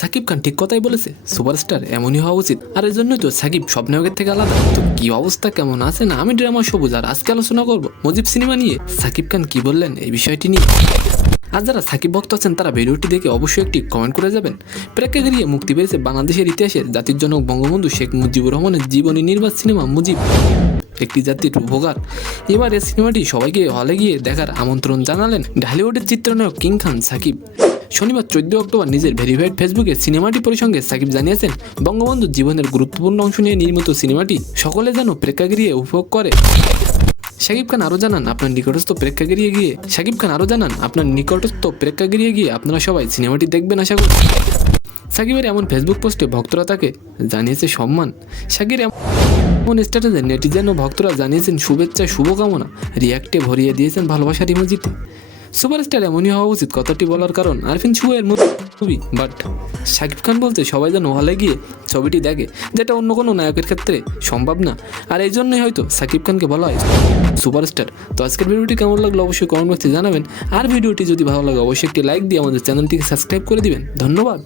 সাকিব খান ঠিক কথাই বলেছে, সুপারস্টার এমনই হওয়া উচিত। আর এই জন্যই তো সাকিব সব নায়কের থেকে আলাদা। তো কি অবস্থা কেমন আছে না, আমি ড্রামা সবুজ আর আজকে আলোচনা করব মুজিব সিনেমা নিয়ে। সাকিব খান কি বললেন এই বিষয়টি নিয়ে। আর যারা সাকিব ভক্ত আছেন তারা ভিডিওটি দেখে অবশ্যই একটি কমেন্ট করে যাবেন। প্রেক্ষাগৃহে মুক্তি পেয়েছে বাংলাদেশের ইতিহাসে জাতির জনক বঙ্গবন্ধু শেখ মুজিবুর রহমানের জীবনী নির্বাক সিনেমা মুজিব, একটি জাতির উপকার। এবার এই সিনেমাটি সবাইকে হলে গিয়ে দেখার আমন্ত্রণ জানালেন ঢালিউডের চিত্রনায়ক কিং খান সাকিব। শনিবার 14 অক্টোবর নিজের ভেরিফাইড ফেসবুকে সিনেমাটি পরিসংগে সাকিব জানিয়েছেন, বঙ্গবন্ধুর জীবনের গুরুত্বপূর্ণ অংশ নিয়ে নির্মিত সিনেমাটি সকলে যেন প্রেক্ষাগৃহে উপভোগ করে। শাকিব খান আরও জানান, আপনার নিকটস্থ প্রেক্ষাগৃহে গিয়ে আপনারা সবাই সিনেমাটি দেখবেন আশা করি। সাকিবের এমন ফেসবুক পোস্টে ভক্তরা তাকে জানিয়েছে সম্মান। শাকির এমন স্ট্যাটাসে নেটিজেন ও ভক্তরা জানিয়েছেন শুভেচ্ছা, শুভকামনা, রিয়াক্টে ভরিয়ে দিয়েছেন ভালোবাসার ইমোজিতে। সুপারস্টার এমনই হওয়া উচিত কথাটি বলার কারণ আরফিন শুভের মুভি, বাট শাকিব খান বলতে সবাই যেন হলে গিয়ে ছবিটি দেখে, যেটা অন্য কোনো নায়কের ক্ষেত্রে সম্ভব না। আর এই জন্যই হয়তো শাকিব খানকে বলা হয় সুপারস্টার। তো আজকের ভিডিওটি কেমন লাগলো অবশ্যই কমেন্ট বক্সে জানাবেন। আর ভিডিওটি যদি ভালো লাগে অবশ্যই একটি লাইক দিয়ে আমাদের চ্যানেলটিকে সাবস্ক্রাইব করে দিবেন। ধন্যবাদ।